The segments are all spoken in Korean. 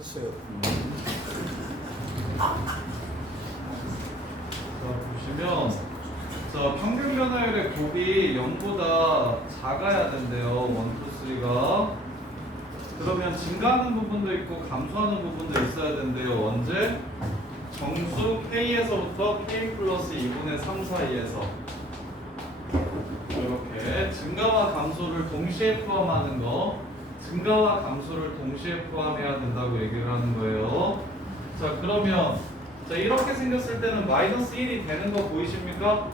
했어요. 자, 보시면 자, 평균 변화율의 곱이 0보다 작아야 된대요. 1, 2, 3가. 그러면 증가하는 부분도 있고 감소하는 부분도 있어야 된대요. 언제? 정수 K에서부터 K 플러스 2분의 3 사이에서 이렇게 증가와 감소를 동시에 포함하는 거, 증가와 감소를 동시에 포함해야 된다고 얘기를 하는 거예요. 자, 그러면 자, 이렇게 생겼을 때는 마이너스 1이 되는 거 보이십니까?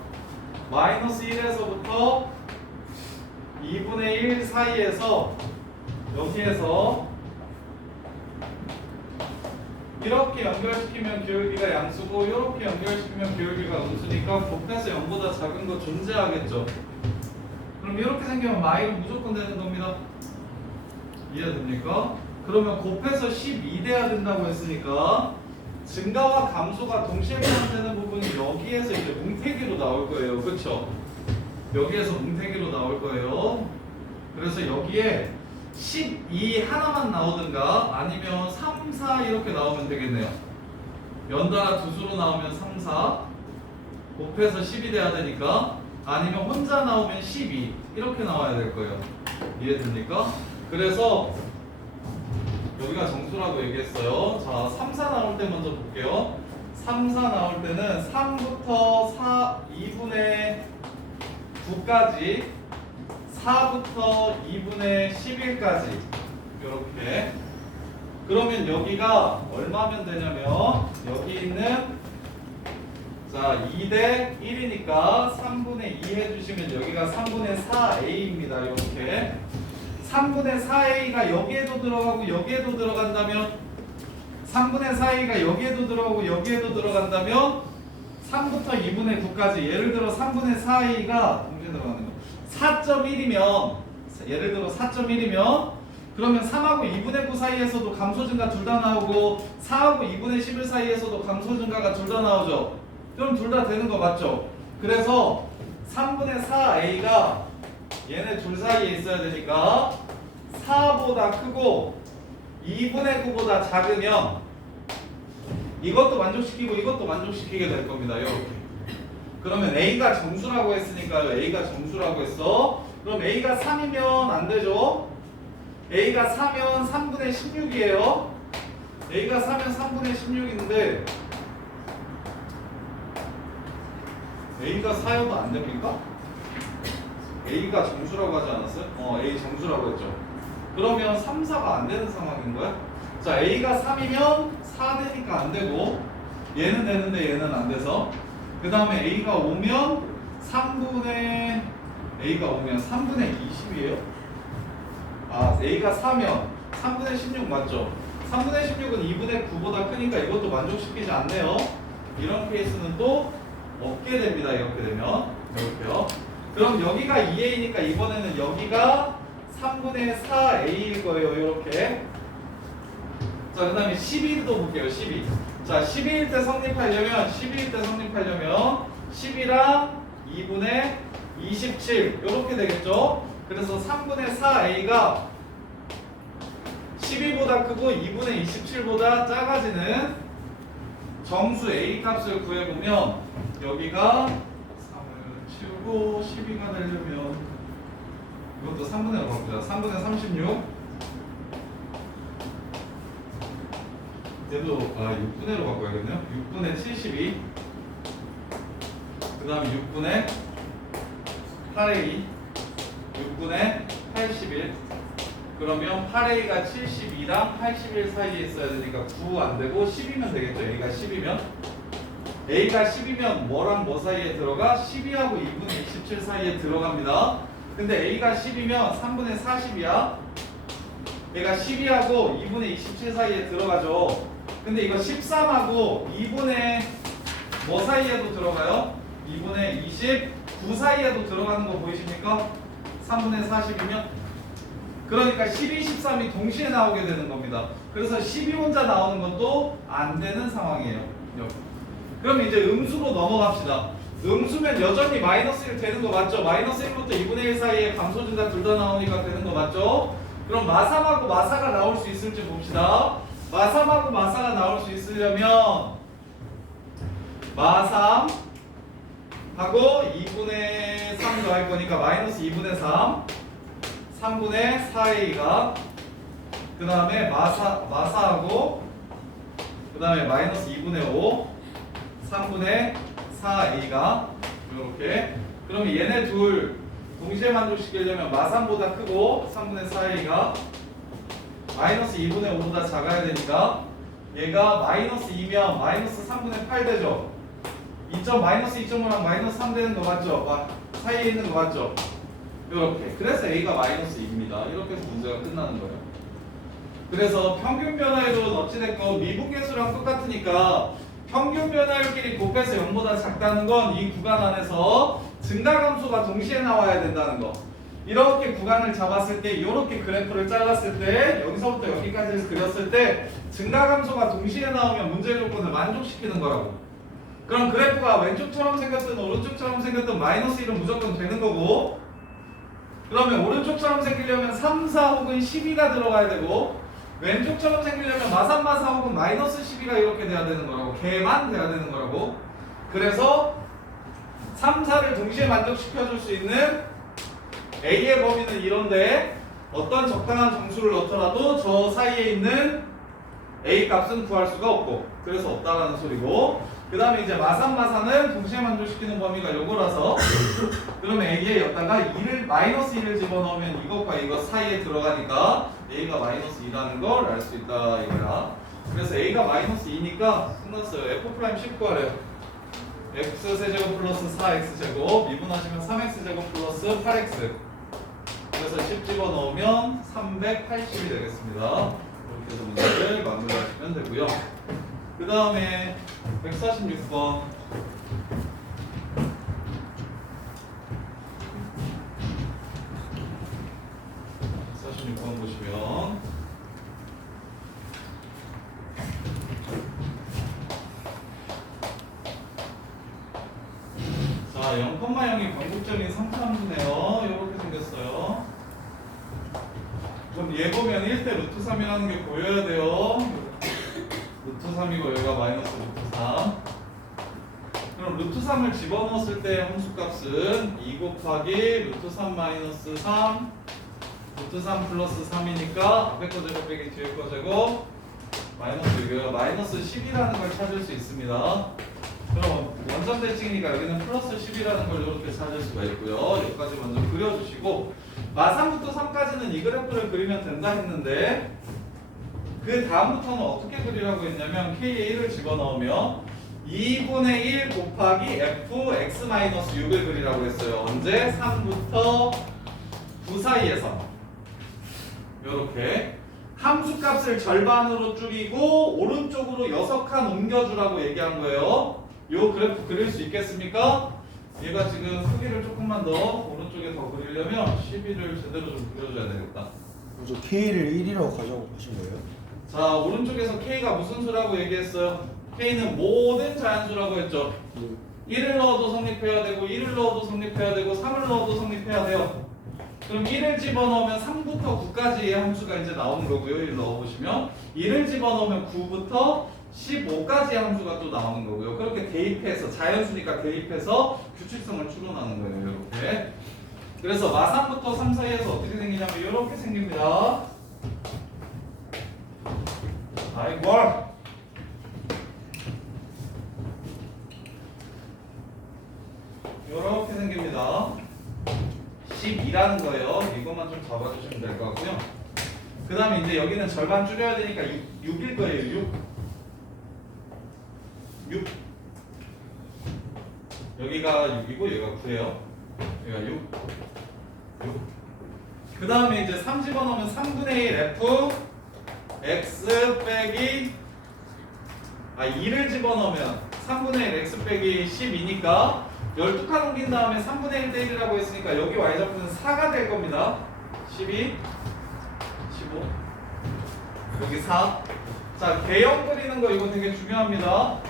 마이너스 1에서부터 2분의 1 사이에서 여기에서 이렇게 연결시키면 기울기가 양수고 이렇게 연결시키면 기울기가 음수니까 곱해서 0보다 작은 거 존재하겠죠. 그럼 이렇게 생기면 마이는 무조건 되는 겁니다. 이해됩니까? 그러면 곱해서 12 돼야 된다고 했으니까 증가와 감소가 동시에 포함되는 부분이 여기에서 이제 뭉태기로 나올 거예요. 그렇죠? 여기에서 뭉태기로 나올 거예요. 그래서 여기에 12 하나만 나오든가 아니면 3, 4 이렇게 나오면 되겠네요. 연달아 두 수로 나오면 3, 4 곱해서 10이 돼야 되니까 아니면 혼자 나오면 12 이렇게 나와야 될 거예요. 이해됩니까? 그래서 여기가 정수라고 얘기했어요. 자, 3, 4 나올 때 먼저 볼게요. 3, 4 나올 때는 3부터 2분의 9까지 4부터 2분의 11까지 이렇게. 그러면 여기가 얼마면 되냐면 여기 있는 자 2대 1이니까 3분의 2 해주시면 여기가 3분의 4a입니다. 이렇게 3분의 4a가 여기에도 들어가고 여기에도 들어간다면 3분의 4a가 여기에도 들어가고 여기에도 들어간다면 3부터 2분의 9까지 예를 들어 3분의 4a가 동시에 들어가는 거 4.1이면 예를 들어 4.1이면 그러면 3하고 2분의 9 사이에서도 감소 증가 둘 다 나오고 4하고 2분의 11 사이에서도 감소 증가가 둘 다 나오죠. 그럼 둘 다 되는 거 맞죠? 그래서 3분의 4a가 얘네 둘 사이에 있어야 되니까 4보다 크고 2분의 9보다 작으면 이것도 만족시키고 이것도 만족시키게 될 겁니다. 이렇게. 그러면 A가 정수라고 했으니까요. A가 정수라고 했어. 그럼 A가 3이면 안 되죠? A가 4면 3분의 16이에요. A가 4면 3분의 16인데 A가 4여도 안 됩니까? A가 정수라고 하지 않았어요? A 정수라고 했죠. 그러면 3, 4가 안 되는 상황인 거야? 자, A가 3이면 4 되니까 안 되고 얘는 되는데 얘는 안 돼서 그 다음에 A가 5면 3분의 20이에요? 아, A가 4면 3분의 16 맞죠? 3분의 16은 2분의 9보다 크니까 이것도 만족시키지 않네요. 이런 케이스는 또 없게 됩니다. 이렇게 되면 이렇게요. 그럼 여기가 2a니까 이번에는 여기가 3분의 4a일 거예요. 이렇게. 자, 그 다음에 12도 볼게요. 12. 자, 12일 때 성립하려면 12랑 2분의 27 이렇게 되겠죠. 그래서 3분의 4a가 12보다 크고 2분의 27보다 작아지는 정수 a 값을 구해보면 여기가 3을 치우고 12가 되려면 이것도 3분의로 바꾸자. 3분의 36 얘도 6분의로 바꿔야겠네요. 6분의 72 그 다음에 6분의 8a 6분의 81 그러면 8a가 72랑 81 사이에 있어야 되니까 9 안되고 10이면 되겠죠. a가 10이면 a가 10이면 뭐랑 뭐 사이에 들어가? 12하고 2분의 27 사이에 들어갑니다. 근데 a가 10이면 3분의 40이야. 얘가 12하고 2분의 27 사이에 들어가죠. 근데 이거 13하고 2분의 뭐 사이에도 들어가요? 2분의 29 사이에도 들어가는 거 보이십니까? 3분의 40이면 그러니까 12, 13이 동시에 나오게 되는 겁니다. 그래서 12 혼자 나오는 것도 안 되는 상황이에요. 그럼 이제 음수로 넘어갑시다. 음수면 여전히 마이너스 1 되는 거 맞죠? 마이너스 1부터 2분의 1 사이에 감소 증가 둘 다 나오니까 되는 거 맞죠? 그럼 마삼하고 마사가 나올 수 있을지 봅시다. 마3하고 마4가 나올 수 있으려면 마3 하고 2분의 3 더할 거니까 마이너스 2분의 3 3분의 4a가 그 다음에 마사하고 그 다음에 마이너스 2분의 5 3분의 4a가 이렇게. 그러면 얘네 둘 동시에 만족시키려면 마3보다 크고 3분의 4a가 마이너스 2분의 5보다 작아야 되니까 얘가 마이너스 2면 마이너스 3분의 8 되죠. 2점 마이너스 2.5랑 마이너스 3 되는 거 맞죠? 사이에 있는 거 맞죠? 이렇게. 그래서 a가 마이너스 2입니다. 이렇게 해서 문제가 끝나는 거예요. 그래서 평균 변화율은 어찌됐건 미분계수랑 똑같으니까 평균 변화율끼리 곱해서 0보다 작다는 건 이 구간 안에서 증가감소가 동시에 나와야 된다는 거. 이렇게 구간을 잡았을 때 이렇게 그래프를 잘랐을 때 여기서부터 여기까지 그렸을 때 증가감소가 동시에 나오면 문제 조건을 만족시키는 거라고. 그럼 그래프가 왼쪽처럼 생겼든 오른쪽처럼 생겼든 마이너스 1은 무조건 되는 거고, 그러면 오른쪽처럼 생기려면 3, 4 혹은 12가 들어가야 되고 왼쪽처럼 생기려면 마3, 마4 혹은 마이너스 12가 이렇게 돼야 되는 거라고. 걔만 돼야 되는 거라고. 그래서 3, 4를 동시에 만족시켜줄 수 있는 A의 범위는 이런데 어떤 적당한 정수를 넣더라도 저 사이에 있는 A 값은 구할 수가 없고, 그래서 없다라는 소리고, 그 다음에 이제 마3, 마4는 동시에 만족시키는 범위가 요거라서 그러면 A에 여기다가 2를 마이너스 1을 집어넣으면 이것과 이것 사이에 들어가니까 A가 마이너스 2라는 걸 알 수 있다 이거야. 그래서 A가 마이너스 2니까 끝났어요. F'10 구하래요. X세제곱 플러스 4X제곱 미분하시면 3X제곱 플러스 8X, 그래서 10 집어넣으면 380이 되겠습니다. 이렇게 해서 문제를 마무리하시면 되고요. 그 다음에 146번. 146번 보시면 자, 0,0이 변곡점인 3차함수네요. 이렇게 생겼어요. 그럼 얘 보면 1대 루트 3이라는 게 보여야 돼요. 루트 3이고 여기가 마이너스 루트 3. 그럼 루트 3을 집어넣었을 때 함수값은 2 곱하기 루트 3 마이너스 3 루트 3 플러스 3이니까 앞에 거 제곱 빼기 뒤에 거 제곱 마이너스 6이요. 마이너스 10이라는 걸 찾을 수 있습니다. 그럼 원점 대칭이니까 여기는 플러스 10이라는 걸 이렇게 찾을 수가 있고요. 여기까지 먼저 그려주시고 마3부터 3까지는 이 그래프를 그리면 된다 했는데 그 다음부터는 어떻게 그리라고 했냐면 K에 1을 집어넣으면 2분의 1 곱하기 fx-6을 그리라고 했어요. 언제? 3부터 9 사이에서 이렇게 함수값을 절반으로 줄이고 오른쪽으로 6칸 옮겨주라고 얘기한 거예요. 요 그래프 그릴 수 있겠습니까? 얘가 지금 크기를 조금만 더 오른쪽에 더 그리려면 12를 제대로 좀 그려줘야 되겠다. 저 K를 1이라고 가져가신 거예요? 자, 오른쪽에서 K가 무슨 수라고 얘기했어요? K는 모든 자연수라고 했죠. 1을 넣어도 성립해야 되고 1을 넣어도 성립해야 되고 3을 넣어도 성립해야 돼요. 그럼 1을 집어넣으면 3부터 9까지의 함수가 이제 나오는 거고요. 1 넣어보시면 1을 집어넣으면 9부터 15까지의 함수가 또 나오는 거고요. 그렇게 대입해서 자연수니까 대입해서 규칙성을 추론하는 거예요. 이렇게. 그래서 마3부터 3 사이에서 어떻게 생기냐면 이렇게 생깁니다. 아이고 이렇게 생깁니다. 12라는 거예요. 이것만 좀 잡아주시면 될 것 같고요. 그 다음에 이제 여기는 절반 줄여야 되니까 6일 거예요. 6. 여기가 6이고 여기가 9예요. 여기가 6. 그 다음에 이제 3 집어넣으면 3분의 1 f x 빼기 2를 집어넣으면 3분의 1 x 빼기 10이니까 12칸 옮긴 다음에 3분의 1 대 1이라고 했으니까 여기 y좌표는 4가 될 겁니다. 12, 15, 여기 4. 자, 개형 그리는 거 이거 되게 중요합니다.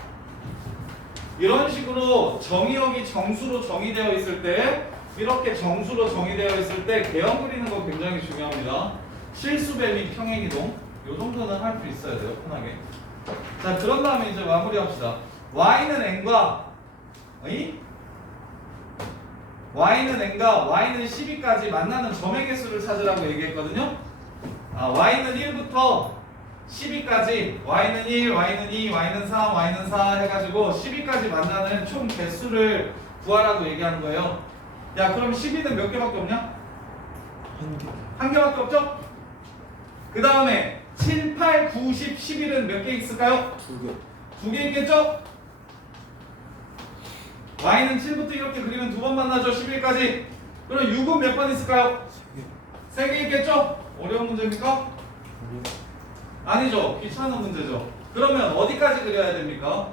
이런 식으로 정의역이 정수로 정의되어 있을 때, 이렇게 정수로 정의되어 있을 때 개형 그리는 거 굉장히 중요합니다. 실수배 및 평행이동. 요 정도는 할 수 있어야 돼요, 편하게. 자, 그런 다음에 이제 마무리합시다. y는 n과 y는 n과 y는 12까지 만나는 점의 개수를 찾으라고 얘기했거든요. y는 1부터 12까지 y는 1, y는 2, y는 3, y는 4 해가지고 12까지 만나는 총 개수를 구하라고 얘기하는 거예요. 야, 그럼 12는 몇 개밖에 없냐? 한 개. 한 개밖에 없죠? 그 다음에 7, 8, 9, 10, 11은 몇 개 있을까요? 두 개. 두 개 있겠죠? y는 7부터 이렇게 그리면 두 번 만나죠, 11까지. 그럼 6은 몇 번 있을까요? 세 개. 3개 있겠죠? 어려운 문제입니까? 아니요. 아니죠. 귀찮은 문제죠. 그러면 어디까지 그려야 됩니까?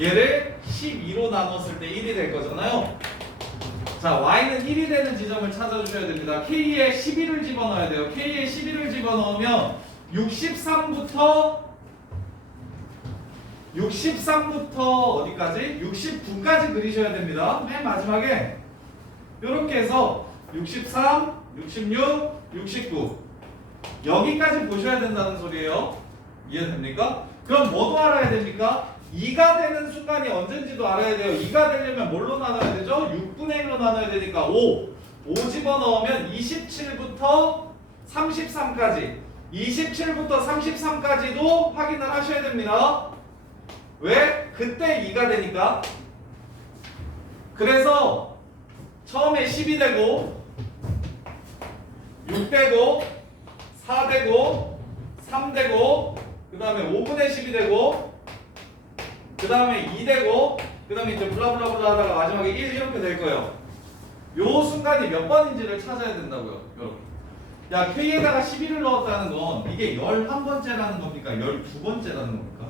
얘를 12로 나눴을 때 1이 될 거잖아요. 자, y는 1이 되는 지점을 찾아주셔야 됩니다. k에 11을 집어넣어야 돼요. k에 11을 집어넣으면 63부터 어디까지? 69까지 그리셔야 됩니다. 맨 마지막에 이렇게 해서 63, 66, 69 여기까지 보셔야 된다는 소리예요. 이해됩니까? 그럼 뭐도 알아야 됩니까? 2가 되는 순간이 언젠지도 알아야 돼요. 2가 되려면 뭘로 나눠야 되죠? 6분의 1로 나눠야 되니까 5 집어넣으면 27부터 33까지 27부터 33까지도 확인을 하셔야 됩니다. 왜? 그때 2가 되니까. 그래서 처음에 10이 되고 6 되고 4 되고 3 되고 그 다음에 5분의 10이 되고 그 다음에 2 되고 그 다음에 이제 블라블라블라 하다가 마지막에 1 이렇게 될 거예요. 요 순간이 몇 번인지를 찾아야 된다고요. 여러분. 야, K에다가 11을 넣었다는 건 이게 11번째라는 겁니까? 12번째라는 겁니까?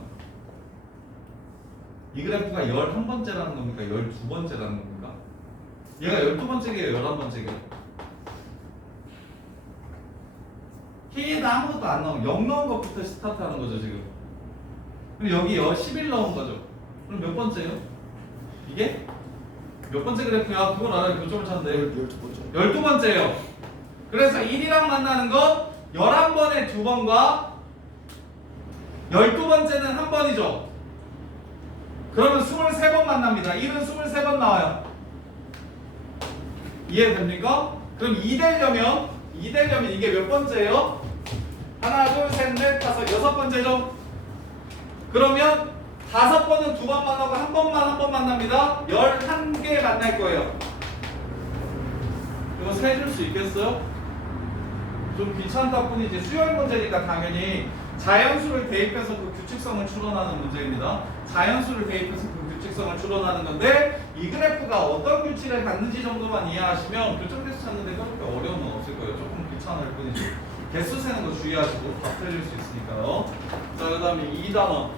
이 그래프가 11번째라는 겁니까? 12번째라는 겁니까? 얘가 12번째게요? 11번째게요? K에다 아무것도 안 넣으면 0 넣은 것부터 스타트하는 거죠, 지금. 그럼 여기 11 넣은 거죠. 그럼 몇 번째요? 이게? 몇 번째 그래프야? 그걸 알아야 교점을 찾는데. 12번째. 12번째예요. 그래서 1이랑 만나는 건 11번에 2번과 12번째는 한 번이죠. 그러면 23번 만납니다. 1은 23번 나와요. 이해됩니까? 그럼 2 되려면 이게 몇 번째예요? 하나, 둘, 셋, 넷, 다섯, 6번째죠. 그러면 5번은 2번 만나고 한 번 만납니다. 11개 만날 거예요. 이거 세줄 수 있겠어요? 좀 귀찮다 뿐이지 수열 문제니까 당연히 자연수를 대입해서 그 규칙성을 추론하는 문제입니다. 자연수를 대입해서 그 규칙성을 추론하는 건데 이 그래프가 어떤 규칙을 갖는지 정도만 이해하시면 교점개수 찾는데 그렇게 어려운 건 없을 거예요. 조금 귀찮을 뿐이지. 개수 세는 거 주의하시고 다 틀릴 수 있으니까요. 자, 그 다음에 2단원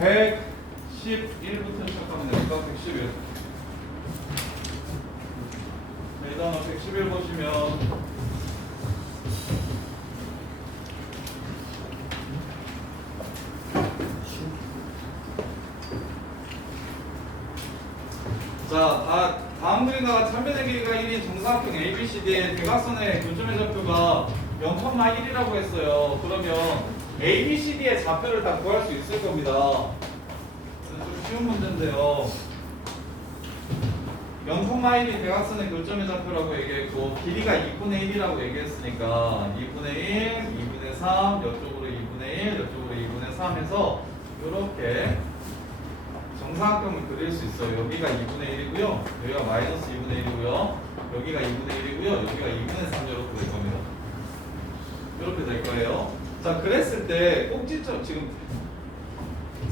111부터 시작하면 됩니까? 111. 2단원 111 보시면 자, 다음 그림과 같이 한 변의 길이가 1인 정사각형 ABCD의 대각선의 교점의 좌표가 0,1이라고 했어요. 그러면 ABCD의 좌표를 다 구할 수 있을 겁니다. 좀 쉬운 문제인데요. 0,1이 대각선의 교점의 좌표라고 얘기했고 길이가 2분의 1이라고 얘기했으니까 2분의 1, 2분의 3, 이쪽으로 2분의 1, 이쪽으로 2분의 3 해서 이렇게 정사각형을 그릴 수 있어요. 여기가 2분의 1이고요. 여기가 마이너스 2분의 1이고요. 여기가 2분의 1이고요. 여기가 2분의 3 이렇게 될 겁니다. 이렇게 될 거예요. 자, 그랬을 때 꼭지점 지금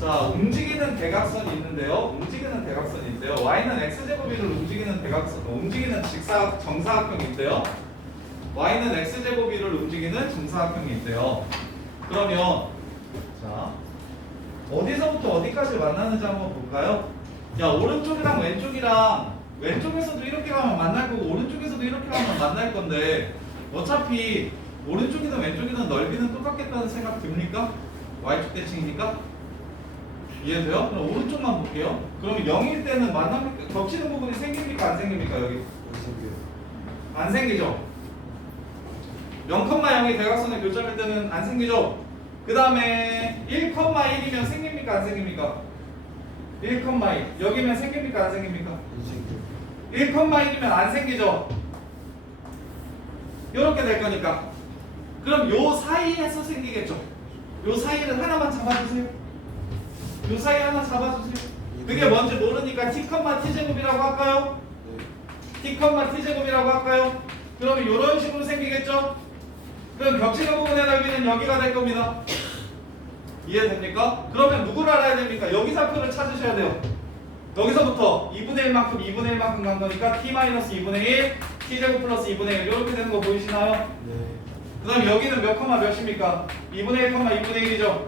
자, 움직이는 대각선이 있는데요. 움직이는 대각선이 있대요. y는 x제곱이를 움직이는 대각선, 움직이는 정사각형이 있대요. y는 x제곱이를 움직이는 정사각형이 있대요. 그러면 자, 어디서부터 어디까지 만나는지 한번 볼까요? 야, 오른쪽이랑 왼쪽에서도 이렇게 가면 만날 거고 오른쪽에서도 이렇게 가면 만날 건데 어차피 오른쪽이든 왼쪽이든 넓이는 똑같겠다는 생각 듭니까? y축 대칭이니까? 이해돼요? 그럼 오른쪽만 볼게요. 그러면 0일 때는 겹치는 부분이 생깁니까? 안 생깁니까? 여기? 안 생기죠? 0,0이 대각선의 교점일 때는 안 생기죠? 그 다음에 1,1이면 생깁니까? 안 생깁니까? 1,1 여기면 생깁니까? 안 생깁니까? 1,1이면 안 생기죠? 요렇게 될 거니까 그럼 요 사이에서 생기겠죠? 요 사이를 하나만 잡아주세요. 요 사이 하나 잡아주세요. 그게 뭔지 모르니까 t, t제곱이라고 할까요? t, t제곱이라고 할까요? 그러면 요런 식으로 생기겠죠? 그럼 겹치는 부분의 넓이는 여기가 될 겁니다. 이해됩니까? 그러면 누구를 알아야 됩니까? 여기 좌표를 찾으셔야 돼요. 여기서부터 2분의 1만큼 2분의 1만큼 간 거니까 t-2분의 1 t제곱 플러스 2분의 1 이렇게 되는 거 보이시나요? 네. 그 다음에 여기는 몇 컴마 몇입니까? 2분의 1 컴마 2분의 1이죠.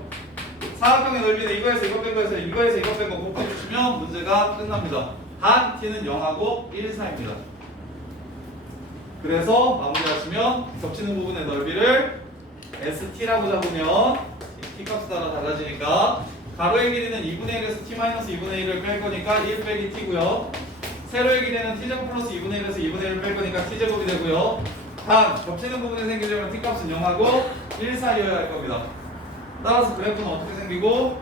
사각형의 넓이는 이거에서 이거 뺀 거에서 이거에서 이거 뺀 거 곱해주시면 문제가 끝납니다. 단 t는 0하고 1 사이입니다. 그래서 마무리하시면 겹치는 부분의 넓이를 ST라고 잡으면 t 값에 따라 달라지니까 가로의 길이는 2분의 1에서 t-2분의 1을 뺄 거니까 1 빼기 t고요. 세로의 길이는 t제곱 플러스 2분의 1에서 2분의 1을 뺄 거니까 t제곱이 되고요. 단 겹치는 부분이 생기려면 t값은 0하고 1 사이여야 할 겁니다. 따라서 그래프는 어떻게 생기고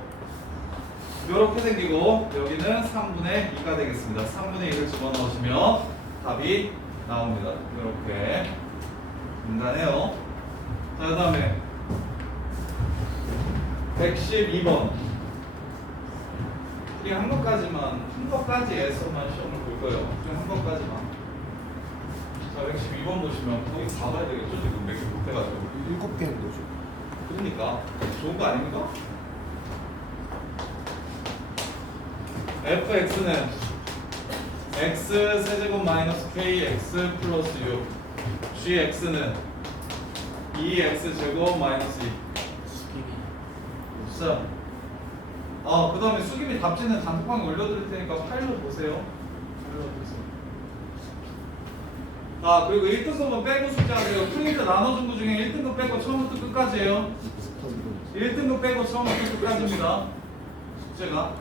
이렇게 생기고 여기는 3분의 2가 되겠습니다. 3분의 2를 집어넣으시면 답이 나옵니다. 이렇게 간단해요. 자, 그 다음에 112번 우리 한 것까지에서만 시험을 볼 거예요. 한 것까지만. 자, 112번 보시면 거기 가봐야 되겠죠? 지금 몇 개 못해가지고 7개는 거죠. 그러니까 좋은 거 아닙니까? fx는 x 세제곱 마이너스 kx 플러스 6 gx는 2x 제곱 마이너스 2 없어요. 그 다음에 수기미 답지는 단톡방에 올려드릴 테니까 파일로 보세요. 그리고 1등급은 빼고 숙제하세요. 프린트 나눠준 거 중에 1등급 빼고 처음부터 끝까지예요. 1등급 빼고 처음부터 끝까지입니다. 숙제가.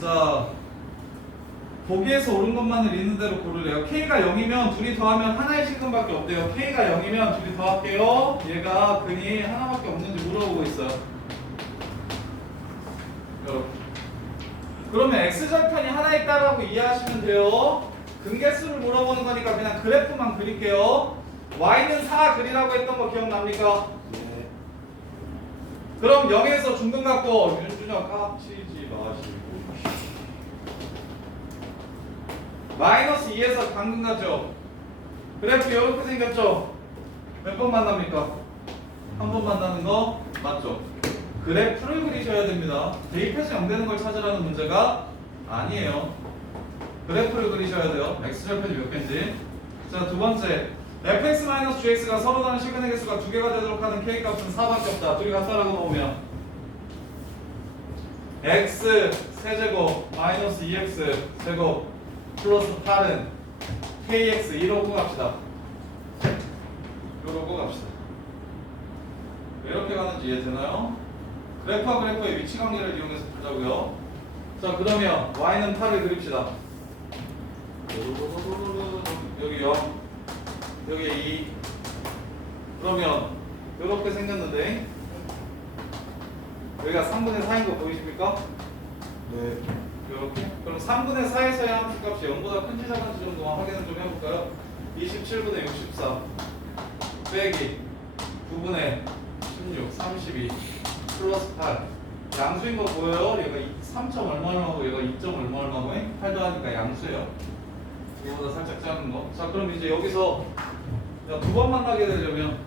자, 보기에서 옳은 것만을 있는 대로 고르래요. K가 0이면 둘이 더하면 하나의 실근밖에 없대요. K가 0이면 둘이 더할게요. 얘가 근이 하나밖에 없는지 물어보고 있어요. 이렇게. 그러면 X절편이 하나 있다라고 이해하시면 돼요. 근개수를 물어보는 거니까 그냥 그래프만 그릴게요. Y는 4 그리라고 했던 거 기억납니까? 네. 그럼 0에서 중근 갖고 윤준혁 깝치지 마시고 마이너스 2에서 강근 가죠. 그래프 이렇게 생겼죠? 몇 번 만납니까? 한 번 만나는 거 맞죠? 그래프를 그리셔야 됩니다. 대입해서 0 되는 걸 찾으라는 문제가 아니에요. 그래프를 그리셔야 돼요. x절편이 몇 개인지. 자, 두 번째 fx-gx가 서로 다른 실근의 개수가 두 개가 되도록 하는 k값은 4밖에 없다. 둘이 같다라고 놓으면 x 세제곱 마이너스 2x 제곱 플러스 8은 kx 이러고 갑시다. 이러고 갑시다. 왜 이렇게 가는지 이해되나요? 그래프와 그래프의 위치 관계를 이용해서 풀자고요. 자, 그러면 y는 8을 그립시다. 여기 0, 여기 2. 그러면 이렇게 생겼는데 여기가 3분의 4인 거 보이십니까? 네. 이렇게. 그럼 3분의 4에서의 함수값이 0보다 큰지 작은지 정도만 확인을 좀 해볼까요? 27분의 64 빼기 9분의 16 32 플러스 8 양수인 거 보여요? 얘가 3점 얼마 얼마고 얘가 2점 얼마 얼마고 8도 하니까 양수예요. 이거보다 살짝 작은 거. 자, 그럼 이제 여기서 두 번 만나게 되려면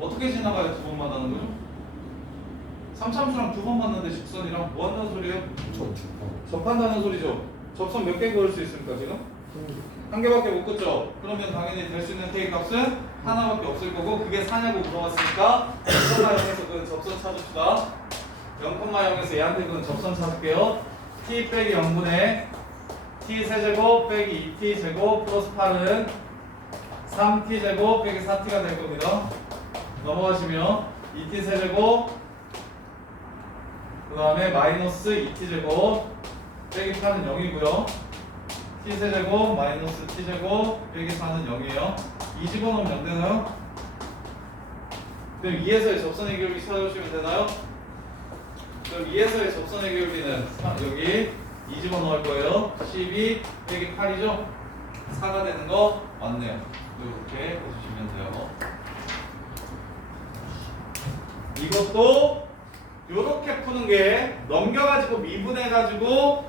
어떻게 지나가야 두 번 만나는 거죠? 3참수랑 두 번 만났는데 직선이랑 뭐 한다는 소리예요? 접한다는 소리죠. 접선 몇 개 그을 수 있습니까 지금? 한 개밖에 못 긋죠? 그러면 당연히 될 수 있는 k 값은 하나밖에 없을 거고 그게 4냐고 물어봤으니까 0,0에서 그 접선 찾읍시다. 0,0에서 얘한테 그 접선 찾을게요. t 빼기 0분의 t 세제곱 빼기 2t 제곱 플러스 8은 3t 제곱 빼기 4t가 될 겁니다. 넘어가시면 2t 세제곱 그 다음에 마이너스 2t 제곱 빼기 8은 0이고요. t세제곱 마이너스 t제곱 빼기 4는 0이에요. 이 집어넣으면 0 되나요? 그럼 2에서의 접선의 기울기 찾아주시면 되나요? 그럼 2에서의 접선의 기울기는 여기 2 집어넣을 거예요. 12 빼기 8이죠? 4가 되는 거 맞네요. 이렇게 해주시면 돼요. 이것도 이렇게 푸는 게 넘겨가지고 미분해가지고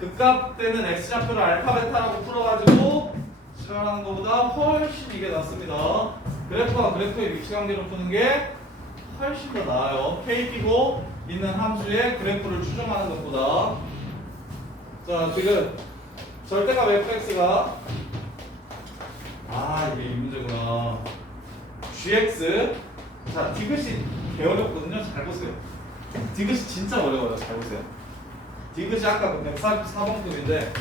극값 되는 x좌표를 알파 베타라고 풀어가지고 시간하는 것보다 훨씬 이게 낫습니다. 그래프와 그래프의 위치관계로 푸는 게 훨씬 더 나아요. KP고 있는 함수의 그래프를 추정하는 것보다. 자, 지금 절대값 fx가 이게 이 문제구나. gx. 자, 디귿이 개 어렵거든요. 잘 보세요. 디귿이 진짜 어려워요. 잘 보세요. 디귿이 아까 그 144번급인데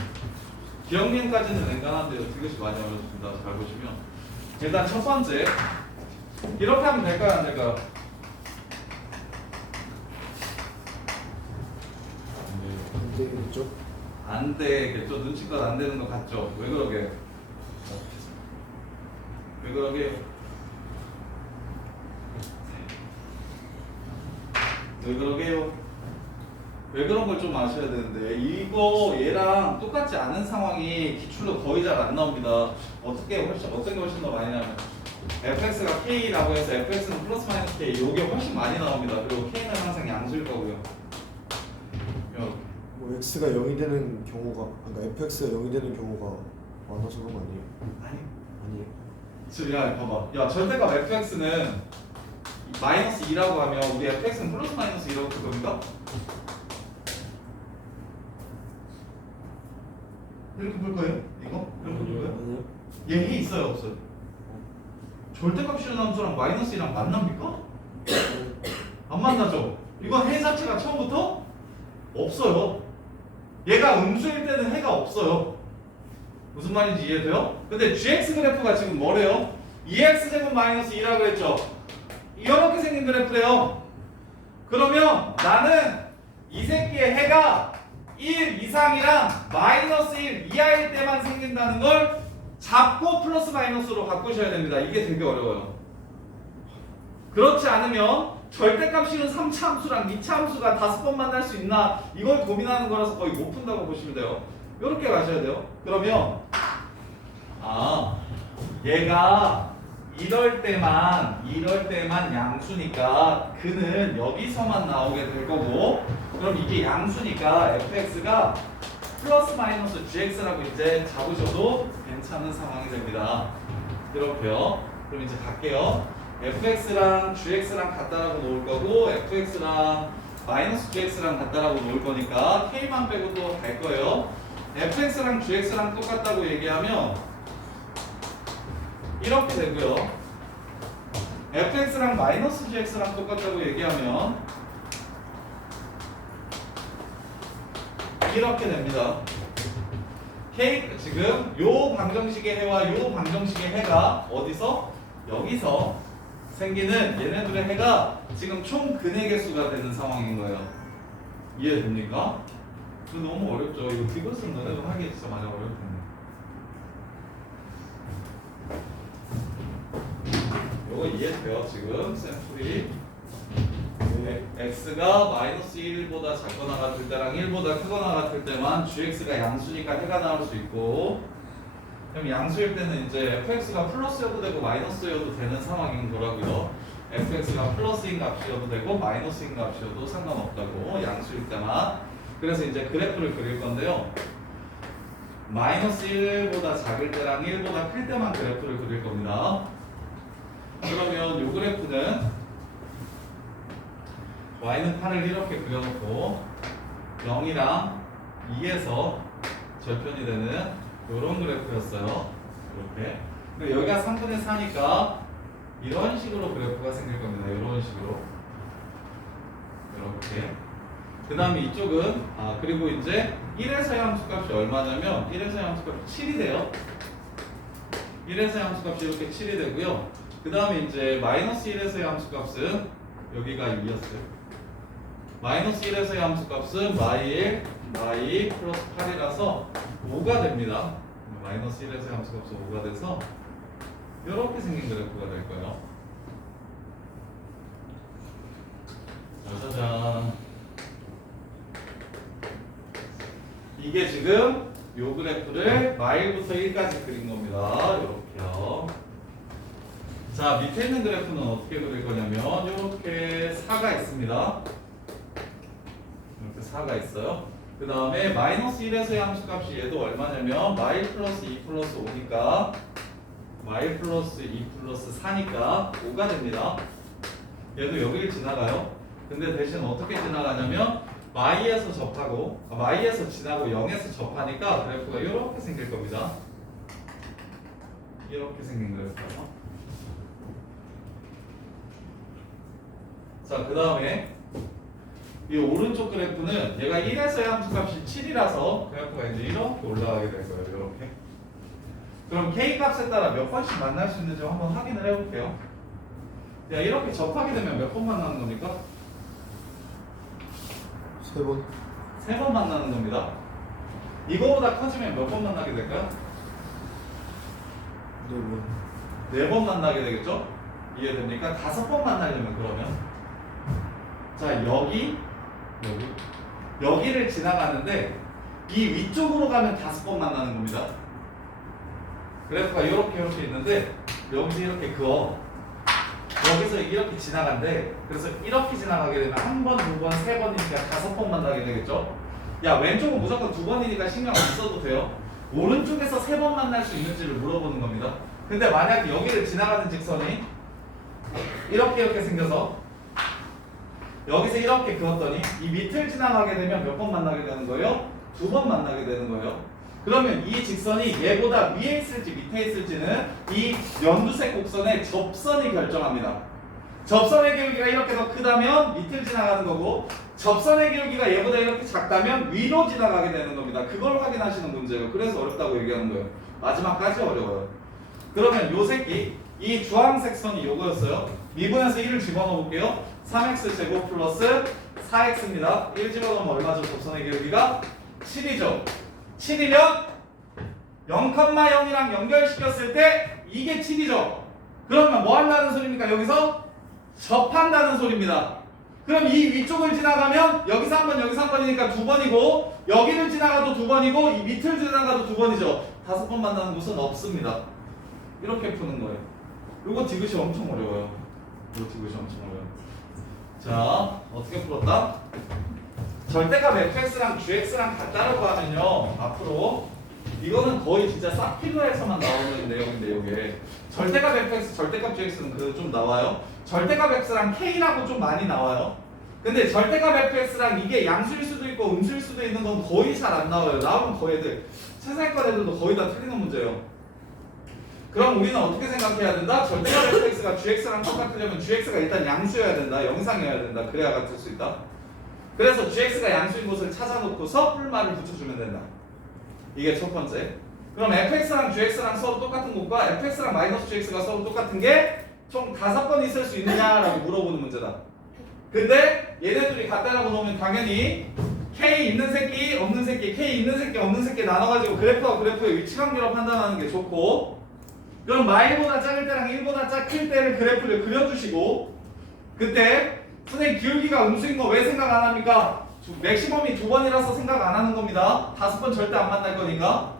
기억님까지는 냉간한데요. 디귿이 많이 어렵습니다. 잘 보시면 일단 첫 번째 이렇게 하면 될까요? 안 될까요? 안 되겠죠? 안 되겠죠. 눈치껏 안 되는 것 같죠. 왜 그러게? 왜 그러게? 왜 그러게요? 왜 그런 걸 좀 아셔야 되는데 이거 얘랑 똑같지 않은 상황이 기출로 거의 잘 안 나옵니다. 어떤 게 훨씬 더 많이 나오면 fx가 k라고 해서 fx는 플러스 마이너스 k 이게 훨씬 많이 나옵니다. 그리고 k는 항상 양수일 거고요. 뭐 x가 0이 되는 경우가 그러니까 fx가 0이 되는 경우가 많아서 그런 거 아니에요? 아니에요. 지금 야 봐봐. 야 절대값 fx는 마이너스 2라고 하면 우리 fx는 플러스 마이너스 2라고 볼 겁니까? 이렇게 볼 거예요? 이거? 이렇게 볼 거예요? 아니요. 얘 있어요 없어요? 절대값 실현 함수랑 마이너스 2랑 만납니까? 안 만나죠? 이건 해 자체가 처음부터 없어요. 얘가 음수일 때는 해가 없어요. 무슨 말인지 이해돼요? 근데 gx 그래프가 지금 뭐래요? 2x제곱 마이너스 2라고 했죠? 이렇게 생긴 그래프래요. 그러면 나는 이 새끼의 해가 1 이상이랑 마이너스 1 이하일 때만 생긴다는 걸 잡고 플러스 마이너스로 바꾸셔야 됩니다. 이게 되게 어려워요. 그렇지 않으면 절대값 실은 3차 함수랑 2차 함수가 5번 만날 수 있나 이걸 고민하는 거라서 거의 못 푼다고 보시면 돼요. 이렇게 가셔야 돼요. 그러면 얘가 이럴 때만 양수니까 그는 여기서만 나오게 될 거고 그럼 이게 양수니까 fx가 플러스 마이너스 gx라고 이제 잡으셔도 괜찮은 상황이 됩니다. 이렇게요. 그럼 이제 갈게요. fx랑 gx랑 같다라고 놓을 거고 fx랑 마이너스 gx랑 같다라고 놓을 거니까 k만 빼고 또 갈 거예요. fx랑 gx랑 똑같다고 얘기하면 이렇게 되고요. fx랑 마이너스 gx랑 똑같다고 얘기하면 이렇게 됩니다. K 지금 요 방정식의 해와 요 방정식의 해가 어디서? 여기서 생기는 얘네들의 해가 지금 총 근의 개수가 되는 상황인 거예요. 이해됩니까? 이거 너무 어렵죠. 이거 디귿은 너네도 하기 진짜 많이 어려울 텐데. 이거 이해돼요 지금 쌤풀이. x가 마이너스 1보다 작거나 같을 때랑 1보다 크거나 같을 때만 gx가 양수니까 해가 나올 수 있고 그럼 양수일 때는 이제 fx가 플러스여도 되고 마이너스여도 되는 상황인 거라고요. fx가 플러스인 값이어도 되고 마이너스인 값이어도 상관없다고 양수일 때만. 그래서 이제 그래프를 그릴 건데요. 마이너스 1보다 작을 때랑 1보다 클 때만 그래프를 그릴 겁니다. 그러면 이 그래프는 y는 8을 이렇게 그려놓고 0이랑 2에서 절편이 되는 이런 그래프였어요. 이렇게. 근데 여기가 3분의 4니까 이런 식으로 그래프가 생길 겁니다. 이런 식으로. 이렇게. 그 다음에 이쪽은 그리고 이제 1에서의 함수값이 얼마냐면 1에서의 함수값이 7이 돼요. 1에서의 함수값이 이렇게 7이 되고요. 그 다음에 이제 마이너스 1에서의 함수값은 여기가 2였어요. 마이너스 1에서의 함수값은 마이 1, y 플러스 8이라서 5가 됩니다. 마이너스 1에서 함수값은 5가 돼서 이렇게 생긴 그래프가 될 거예요. 짜잔. 이게 지금 요 그래프를 마일부터 1까지 그린 겁니다. 이렇게요. 자, 밑에 있는 그래프는 어떻게 그릴 거냐면 이렇게 4가 있습니다. 이렇게 4가 있어요. 그 다음에 마이너스 1에서의 함수값이 얘도 얼마냐면 마일 플러스 2 플러스 5니까 마일 플러스 2 플러스 4니까 5가 됩니다. 얘도 여기를 지나가요. 근데 대신 어떻게 지나가냐면 마이에서 접하고 마이에서 지나고 0에서 접하니까 그래프가 이렇게 생길 겁니다. 이렇게 생긴 그래프예요. 자, 그 다음에 이 오른쪽 그래프는 얘가 1에서의 함수값이 7이라서 그래프가 이제 이렇게 올라가게 될 거예요. 이렇게. 그럼 k 값에 따라 몇 번씩 만날 수 있는지 한번 확인을 해볼게요. 야, 이렇게 접하게 되면 몇 번 만나는 겁니까? 3번. 3번 만나는 겁니다. 이거보다 커지면 몇 번 만나게 될까요? 4번. 4번 만나게 되겠죠? 이해됩니까? 5번 만나려면 그러면 자, 여기를 지나가는데 이 위쪽으로 가면 5번 만나는 겁니다. 그래프가 이렇게 있는데 여기서 이렇게 그어 여기서 이렇게 지나간대. 그래서 이렇게 지나가게 되면 1번, 2번, 3번이니까 5번 만나게 되겠죠? 야, 왼쪽은 무조건 2번이니까 신경 안 써도 돼요. 오른쪽에서 3번 만날 수 있는지를 물어보는 겁니다. 근데 만약 여기를 지나가는 직선이 이렇게 생겨서 여기서 이렇게 그었더니 이 밑을 지나가게 되면 몇 번 만나게 되는 거예요? 2번 만나게 되는 거예요. 그러면 이 직선이 얘보다 위에 있을지 밑에 있을지는 이 연두색 곡선의 접선이 결정합니다. 접선의 기울기가 이렇게 더 크다면 밑을 지나가는 거고 접선의 기울기가 얘보다 이렇게 작다면 위로 지나가게 되는 겁니다. 그걸 확인하시는 문제예요. 그래서 어렵다고 얘기하는 거예요. 마지막까지 어려워요. 그러면 요 새끼 이 주황색 선이 요거였어요. 미분에서 1을 집어넣어 볼게요. 3x 제곱 플러스 4x입니다. 1 집어넣으면 얼마죠? 접선의 기울기가 7이죠. 7이면 0,0이랑 연결시켰을 때 이게 7이죠. 그러면 뭐 한다는 소리입니까? 여기서 접한다는 소리입니다. 그럼 이 위쪽을 지나가면 여기서 한 번, 여기서 한 번이니까 2번이고 여기를 지나가도 2번이고 이 밑을 지나가도 2번이죠. 5번 만나는 곳은 없습니다. 이렇게 푸는 거예요. 이거 디귿이 엄청 어려워요. 이거 디귿이 엄청 어려워요. 자, 어떻게 풀었다? 절대값 fx랑 gx랑 같다라고 하면요, 앞으로 이거는 거의 진짜 싹필러에서만 나오는 내용인데 이게 절대값 fx, 절대값 gx는 그 좀 나와요. 절대값 x랑 k라고 좀 많이 나와요. 근데 절대값 fx랑 이게 양수일 수도 있고 음수일 수도 있는 건 거의 잘 안 나와요. 나오면 거의 애들 최상위권 애들도 거의 다 틀리는 문제예요. 그럼 우리는 어떻게 생각해야 된다? 절대값 fx가 gx랑 똑같으려면 gx가 일단 양수여야 된다. 영상이어야 된다. 그래야 같을 수 있다. 그래서 gx가 양수인 곳을 찾아놓고서 뿔말을 붙여주면 된다. 이게 첫 번째. 그럼 fx랑 gx랑 서로 똑같은 곳과 fx랑 마이너스 gx가 서로 똑같은 게 총 5번 있을 수 있느냐라고 물어보는 문제다. 근데 얘네들이 같다라고 놓으면 당연히 k 있는 새끼, 없는 새끼, k 있는 새끼, 없는 새끼 나눠가지고 그래프와 그래프의 위치 관계로 판단하는 게 좋고, 그럼 마일보다 작을 때랑 1보다 클 때를 그래프를 그려주시고, 그때 선생님 기울기가 음수인 거 왜 생각 안 합니까? 맥시멈이 2번이라서 생각 안 하는 겁니다. 5번 절대 안 만날 거니까.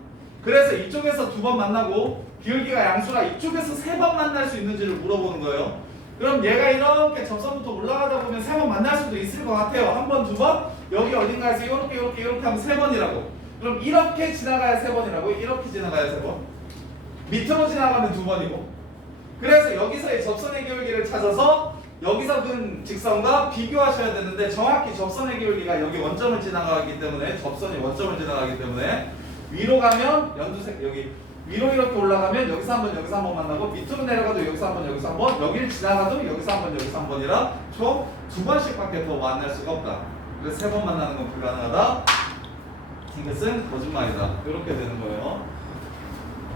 그래서 이쪽에서 2번 만나고 기울기가 양수라 이쪽에서 3번 만날 수 있는지를 물어보는 거예요. 그럼 얘가 이렇게 접선부터 올라가다 보면 3번 만날 수도 있을 것 같아요. 1번, 2번, 여기 어딘가에서 이렇게 하면 3번이라고. 그럼 이렇게 지나가야 3번이라고. 이렇게 지나가야 3번. 밑으로 지나가면 2번이고. 그래서 여기서의 접선의 기울기를 찾아서 여기서 근 직선과 비교하셔야 되는데, 정확히 접선의 기울기가 여기 원점을 지나가기 때문에, 접선이 원점을 지나가기 때문에 위로 가면 연두색 여기 위로 이렇게 올라가면 여기서 한 번, 여기서 한 번 만나고, 밑으로 내려가도 여기서 한 번, 여기서 한 번, 여기를 지나가도 여기서 한 번, 여기서 한 번이라 총 2번씩밖에 더 만날 수가 없다. 그래서 3번 만나는 건 불가능하다. 이것은 거짓말이다. 이렇게 되는 거예요.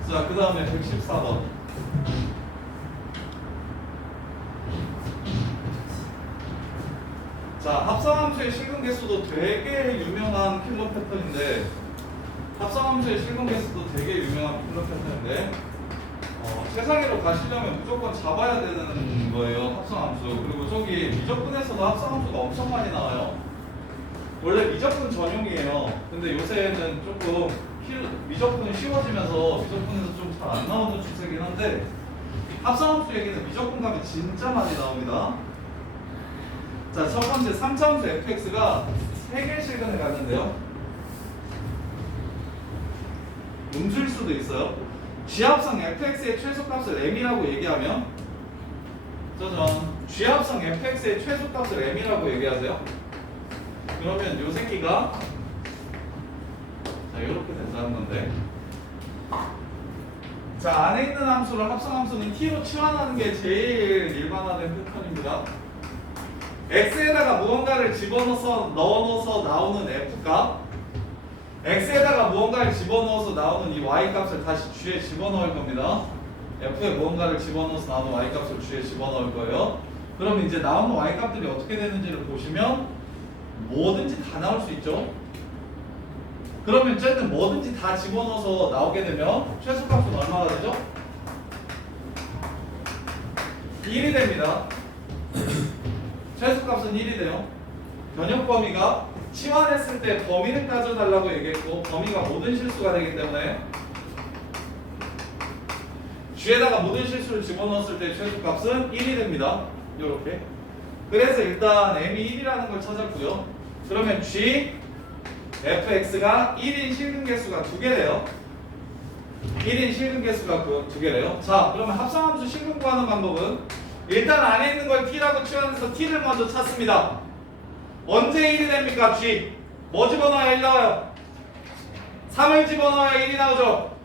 자, 그 다음에 114번. 자, 합성함수의 실근 개수도 되게 유명한 킬러 패턴인데 합성함수의 실근 개수도 되게 유명한 킬러 패턴인데 세상으로 가시려면 무조건 잡아야 되는 거예요. 합성함수. 그리고 저기 미적분에서도 합성함수가 엄청 많이 나와요. 원래 미적분 전용이에요. 근데 요새는 조금 미적분이 쉬워지면서 미적분에서 좀 잘 안 나오는 추세긴 한데 합성함수 얘기는 미적분 가면 진짜 많이 나옵니다. 자, 첫 번째 3차함수 fx가 3개의 실근을 갖는데요. 음수일 수도 있어요. G합성 fx의 최소값을 m이라고 얘기하면 짜잔, G합성 fx의 최소값을 m이라고 얘기하세요. 그러면 요 새끼가 자 이렇게 된다는 건데, 자 안에 있는 함수를 합성함수는 t로 치환하는 게 제일 일반화된 패턴입니다. x에다가 무언가를 넣어서 나오는 f값, x에다가 무언가를 집어넣어서 나오는 이 y값을 다시 g에 집어넣을 겁니다. f에 무언가를 집어넣어서 나오는 y값을 g에 집어넣을 거예요. 그럼 이제 나오는 y값들이 어떻게 되는지를 보시면 뭐든지 다 나올 수 있죠. 그러면 쟤는 뭐든지 다 집어넣어서 나오게 되면 최소값은 얼마가 되죠? 1이 됩니다. 최소값은 1이 돼요. 변형 범위가 치환했을 때 범위를 따져달라고 얘기했고 범위가 모든 실수가 되기 때문에 G에다가 모든 실수를 집어넣었을 때 최소값은 1이 됩니다. 이렇게. 그래서 일단 m이 1이라는 걸 찾았고요. 그러면 G fx가 1인 실근계수가 2개래요. 1인 실근계수가 2개래요. 자, 그러면 합성함수 실근 구하는 방법은 일단 안에 있는 걸 t라고 치환해서 t를 먼저 찾습니다. 언제 1이 됩니까? G 뭐 집어넣어야 1 나와요? 3을 집어넣어야 1이 나오죠.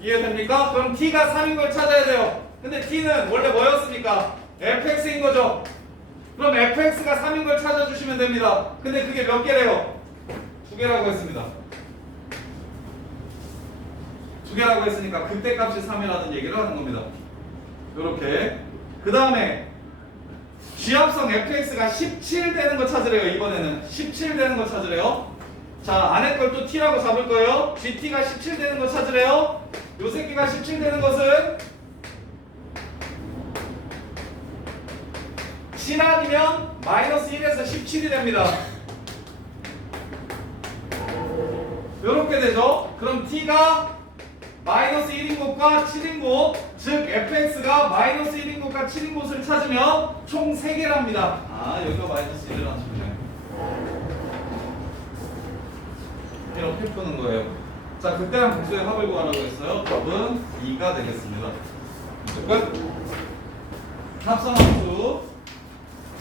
이해됩니까? 그럼 t가 3인 걸 찾아야 돼요. 근데 t는 원래 뭐였습니까? fx인 거죠. 그럼 fx가 3인 걸 찾아주시면 됩니다. 근데 그게 몇 개래요? 2개라고 했습니다. 2개라고 했으니까 그때 값이 3이라는 얘기를 하는 겁니다. 요렇게. 그 다음에 G합성 fx가 17 되는 거 찾으래요. 이번에는 17 되는 거 찾으래요. 자, 안에 걸 또 t라고 잡을 거예요. gt가 17 되는 거 찾으래요. 요 새끼가 17 되는 것은 신환이면 마이너스 1에서 17이 됩니다. 요렇게 되죠. 그럼 t가 마이너스 1인 곳과 7인 곳, 즉 fx가 마이너스 1인 곳과 7인 곳을 찾으면 총 3개랍니다. 아, 여기가 마이너스 1이라는 소리네. 이렇게 푸는 거예요. 자, 극대한 복수의 합을 구하라고 했어요. 답은 2가 되겠습니다. 끝. 합성함수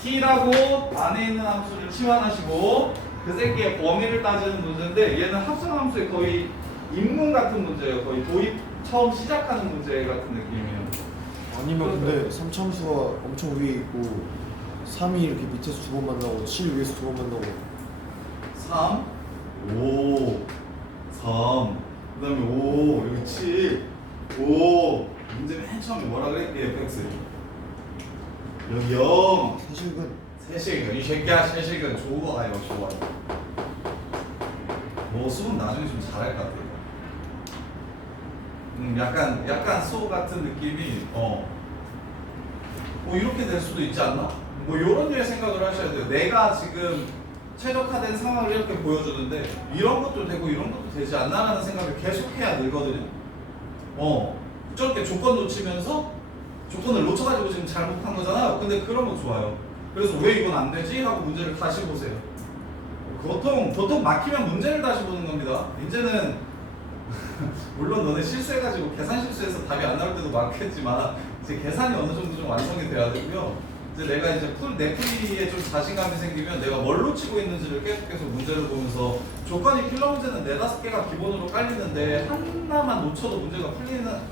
t라고 안에 있는 함수를 치환하시고 그 새끼의 범위를 따지는 문제인데 얘는 합성함수의 거의 입문 같은 문제예요. 거의 도입 처음 시작하는 문제 같은 느낌이에요. 아니면 근데 3참수가 엄청 위에 있고 3이 이렇게 밑에서 2번 만나고 7 위에서 2번 만나고 3, 5, 3, 그 다음에 5, 여기 7, 5. 문제 맨 처음에 뭐라 그랬게 fx? 여기 0. 사실은 세실근. 이 새끼야 세실근. 좋아요, 좋아요. 뭐 수능 나중에 좀 잘할 것 같아요. 약간 수호 같은 느낌이 뭐 이렇게 될 수도 있지 않나? 뭐 이런 류의 생각을 하셔야 돼요. 내가 지금 최적화된 상황을 이렇게 보여주는데 이런 것도 되고 이런 것도 되지 않나라는 생각을 계속해야 늘거든요. 저렇게 조건 놓치면서 조건을 놓쳐가지고 지금 잘못한 거잖아요. 근데 그런 거 좋아요. 그래서 왜 이건 안 되지? 하고 문제를 다시 보세요. 보통 막히면 문제를 다시 보는 겁니다. 이제는 물론 너네 실수해가지고 계산 실수해서 답이 안 나올 때도 많겠지만 이제 계산이 어느 정도 좀 완성이 돼야 되고요. 이제 내가 이제 내 풀이에 좀 자신감이 생기면 내가 뭘 놓치고 있는지를 계속해서 문제를 보면서 조건이 필러 문제는 4-5개가 기본으로 깔리는데 하나만 놓쳐도 문제가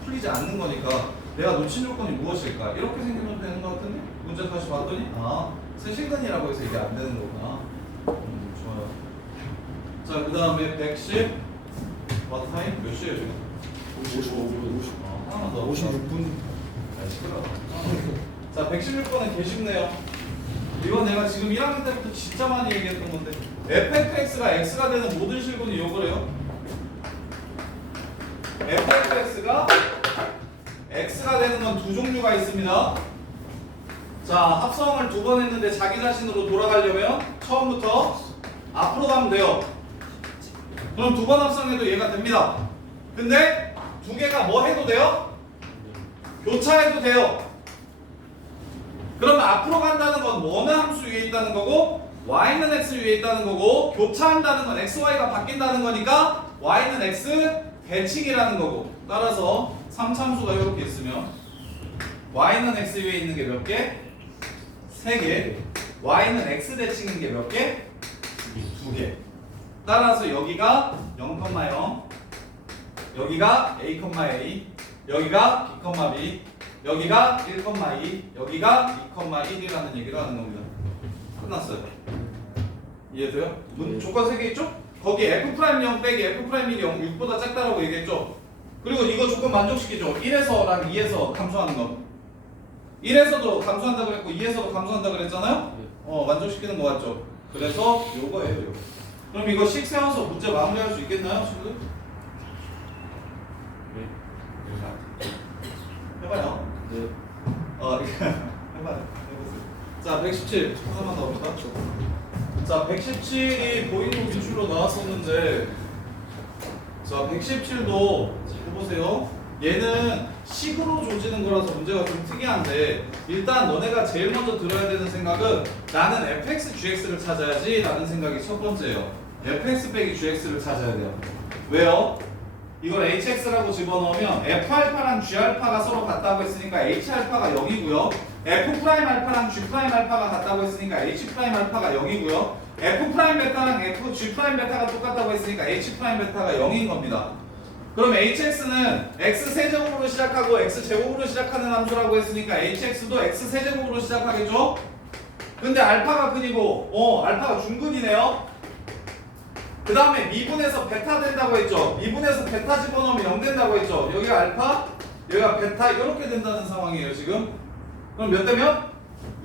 풀리지 않는 거니까 내가 놓친 조건이 무엇일까? 이렇게 생기면 되는 것 같은데 문제 다시 봤더니 세실근이라고 해서 이게 안 되는 거구나. 좋아요. 자, 그 다음에 110 타임 몇 시에요 지금? 50 하나만 더 56분 아, 시끄러워. 자, 116번은 개 쉽네요. 이건 내가 지금 1학년 때부터 진짜 많이 얘기했던 건데 fx가 x가 되는 모든 실분이 요거래요. fx가 x가 되는 건 두 종류가 있습니다. 자, 합성을 두 번 했는데 자기 자신으로 돌아가려면 처음부터 앞으로 가면 돼요. 그럼 두 번 합성해도 얘가 됩니다. 근데 두 개가 뭐 해도 돼요? 교차해도 돼요. 그러면 앞으로 간다는 건 어느 함수 위에 있다는 거고 y는 x 위에 있다는 거고 교차한다는 건 xy가 바뀐다는 거니까 y는 x 대칭이라는 거고 따라서 3참수가 이렇게 있으면 y는 x 위에 있는 게 몇 개? 3개. y는 x 대칭인 게 몇 개? 2개. 따라서 여기가 0,0 여기가 a,a 여기가 b,b 여기가 1,2 여기가 2,1이라는 얘기를 하는 겁니다. 끝났어요. 이해돼요? 조건 3개 있죠? 거기 f'0 빼기 f'1이 0 6보다 작다라고 얘기했죠? 그리고 이거 조건 만족시키죠? 1에서랑 2에서 감소하는 거 1에서도 감소한다 그랬고 2에서도 감소한다 그랬잖아요? 만족시키는 거 같죠? 그래서 요거예요 요거. 그럼 이거 식 세워서 문제 마무리할 수 있겠나요? 친구들? 해봐요. 네. 해봐요. 해보세요. 자, 117 하나만 나옵니다. 자, 117이 보이는 기출로 나왔었는데, 자, 117도 해보세요. 얘는 식으로 조지는 거라서 문제가 좀 특이한데, 일단 너네가 제일 먼저 들어야 되는 생각은 나는 fx, gx를 찾아야지 라는 생각이 첫 번째예요. fx 빼기 gx를 찾아야 돼요. 왜요? 이걸 hx라고 집어넣으면 f알파랑 g알파가 서로 같다고 했으니까 h알파가 0이고요. f'알파랑 g'알파가 같다고 했으니까 h'알파가 0이고요. f'베타랑 fg'베타가 똑같다고 했으니까 h'베타가 0인 겁니다. 그럼 hx는 x세제곱으로 시작하고 x제곱으로 시작하는 함수라고 했으니까 hx도 x세제곱으로 시작하겠죠? 근데 알파가 근이고 알파가 중근이네요. 그 다음에 미분에서 베타 된다고 했죠. 미분에서 베타 집어넣으면 0 된다고 했죠. 여기가 알파, 여기가 베타 이렇게 된다는 상황이에요 지금. 그럼 몇 대면?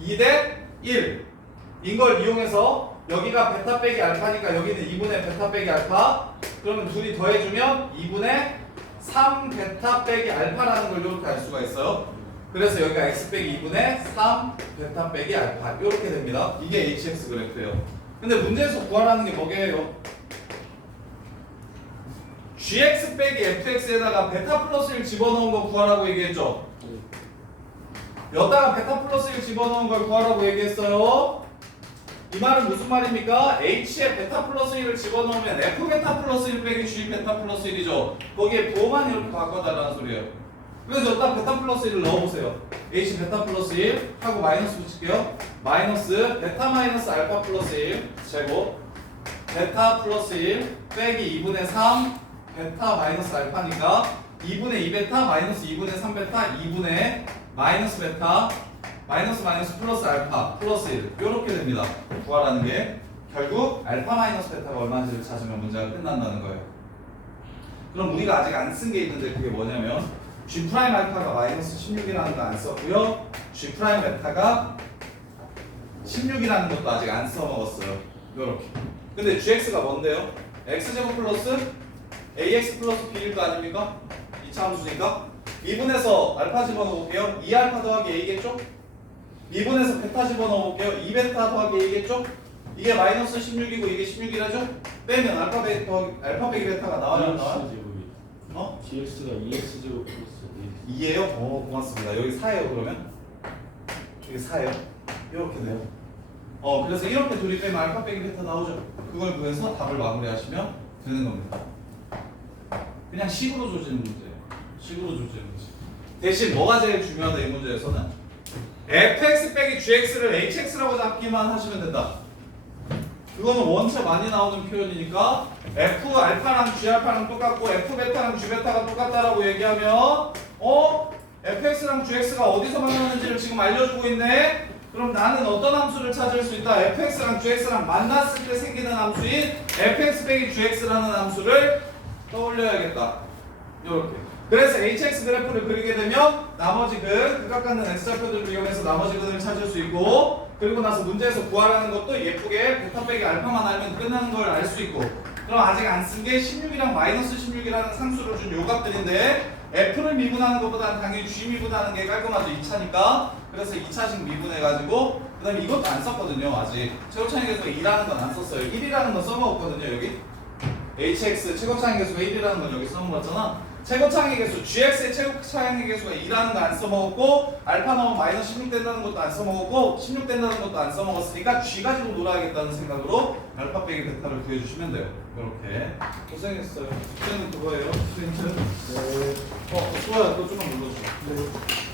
2대 1인 걸 이용해서 여기가 베타 빼기 알파니까 여기는 2분의 베타 빼기 알파. 그러면 둘이 더해주면 2분의 3 베타 빼기 알파라는 걸 이렇게 알 수가 있어요. 그래서 여기가 x 빼기 2분의 3 베타 빼기 알파 이렇게 됩니다. 이게 hx 그래프예요. 근데 문제에서 구하라는 게 뭐게요? gx 빼기 fx에다가 베타 플러스 1 집어넣은 거 구하라고 얘기했죠? 여기다가 베타 플러스 1 집어넣은 걸 구하라고 얘기했어요. 이 말은 무슨 말입니까? h에 베타 플러스 1을 집어넣으면 f 베타 플러스 1 빼기 g 베타 플러스 1이죠. 거기에 부호만 이렇게 바꿔달라는 소리예요. 그래서 여기다 베타 플러스 1을 넣어보세요. h 베타 플러스 1 하고 마이너스 붙일게요. 마이너스 베타 마이너스 알파 플러스 1 제곱 베타 플러스 1 빼기 2분의 3 베타 마이너스 알파니까 2분의 2베타 마이너스 2분의 3베타 2분의 마이너스 베타 마이너스 마이너스 플러스 알파 플러스 1 이렇게 됩니다. 구하라는 게 결국 알파 마이너스 베타가 얼마인지를 찾으면 문제가 끝난다는 거예요. 그럼 우리가 아직 안 쓴 게 있는데 그게 뭐냐면 G' 알파가 마이너스 16이라는 거 안 썼고요. G' 베타가 16이라는 것도 아직 안 써먹었어요. 이렇게. 근데 gx가 뭔데요? x제곱 플러스 ax 플러스 b일 거 아닙니까? 2차 함수니까 2분에서 알파 집어넣어볼게요. 2알파 더하기 a겠죠? 2분에서 베타 집어넣어볼게요. 2베타 더하기 a겠죠? 이게 마이너스 16이고 이게 16이라죠? 빼면 알파 빼기 베타가 나와요? 안 나와요? gx가 2x제곱 플러스 2예요? 고맙습니다. 여기 4예요 그러면? 여기 4예요? 이렇게 돼요. 그래서 이렇게 둘이 빼면 알파 빼기 베타 나오죠? 그걸 구해서 답을 마무리하시면 되는 겁니다. 그냥 식으로 조지는 문제예요. 식으로 조지는 문제. 대신 뭐가 제일 중요하다 이 문제에서는 fx 빼기 gx를 hx라고 잡기만 하시면 된다. 그거는 원체 많이 나오는 표현이니까 f 알파랑 g 알파랑 똑같고 f 베타랑 g 베타가 똑같다라고 얘기하면 fx랑 gx가 어디서 만나는지를 지금 알려주고 있네. 그럼 나는 어떤 함수를 찾을 수 있다? fx랑 gx랑 만났을 때 생기는 함수인 fx 빼기 gx라는 함수를 떠올려야겠다. 이렇게. 그래서 hx 그래프를 그리게 되면 나머지 극각각는 x좌표들을 이용해서 나머지 근을 찾을 수 있고, 그리고 나서 문제에서 구하라는 것도 예쁘게 베타 빼기 알파만 알면 끝나는 걸 알 수 있고. 그럼 아직 안 쓴 게 16이랑 마이너스 16이라는 상수를 준 요값들인데 f를 미분하는 것보다는 당연히 g 미분하는 게 깔끔하죠. 2차니까. 그래서 2차식 미분해가지고 그 다음에 이것도 안 썼거든요. 아직 최고차항계수가 2라는 건 안 썼어요. 1이라는 건 써먹었거든요. 여기 hx 최고차항계수가 1이라는 건 여기 써먹었잖아. 최고차항의 개수, gx의 최고차항의 개수가 2라는 거 안 써먹었고, 알파 나오면 마이너스 16 된다는 것도 안 써먹었고, 16 된다는 것도 안 써먹었으니까 g 가지고 놀아야겠다는 생각으로 알파 빼기 베타를 구해주시면 돼요. 이렇게. 고생했어요. 숙제는 그거예요. 스트레인트. 네. 좋아요. 또 조금 눌러주세요. 네.